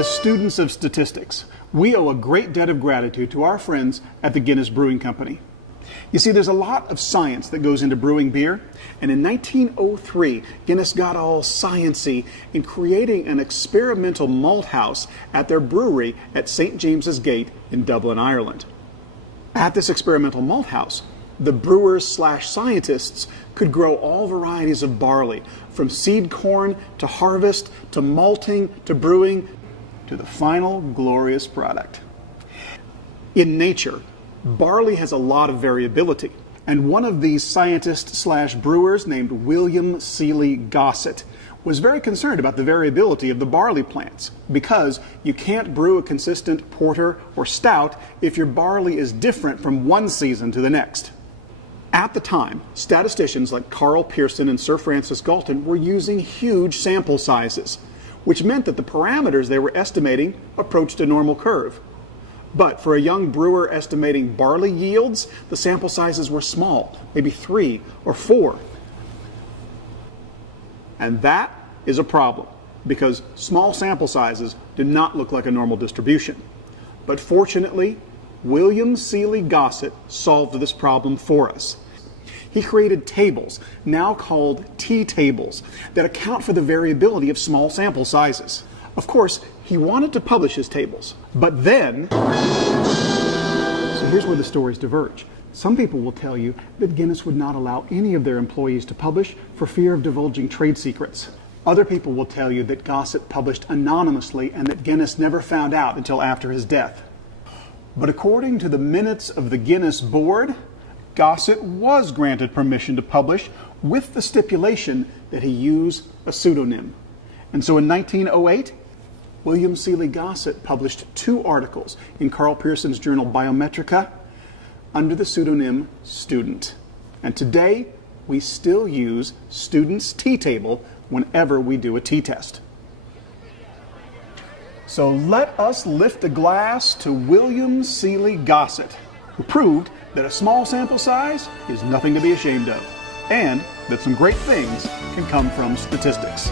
As students of statistics, we owe a great debt of gratitude to our friends at the Guinness Brewing Company. You see, there's a lot of science that goes into brewing beer, and in 1903, Guinness got all sciencey in creating an experimental malt house at their brewery at St. James's Gate in Dublin, Ireland. At this experimental malt house, the brewers/scientists could grow all varieties of barley, from seed corn to harvest to malting to brewing to the final glorious product. In nature, barley has a lot of variability, and one of these scientists/brewers named William Seeley Gosset was very concerned about the variability of the barley plants, because you can't brew a consistent porter or stout if your barley is different from one season to the next. At the time, statisticians like Carl Pearson and Sir Francis Galton were using huge sample sizes, which meant that the parameters they were estimating approached a normal curve. But for a young brewer estimating barley yields, the sample sizes were small, maybe 3 or 4. And that is a problem, because small sample sizes do not look like a normal distribution. But fortunately, William Seeley Gosset solved this problem for us. He created tables, now called T-tables, that account for the variability of small sample sizes. Of course, he wanted to publish his tables, but then... So here's where the stories diverge. Some people will tell you that Guinness would not allow any of their employees to publish for fear of divulging trade secrets. Other people will tell you that Gosset published anonymously and that Guinness never found out until after his death. But according to the minutes of the Guinness board, Gosset was granted permission to publish with the stipulation that he use a pseudonym. And so in 1908, William Seeley Gosset published 2 articles in Carl Pearson's journal Biometrica under the pseudonym Student. And today, we still use Student's T-table whenever we do a T-test. So let us lift a glass to William Seeley Gosset, who proved that a small sample size is nothing to be ashamed of, and that some great things can come from statistics.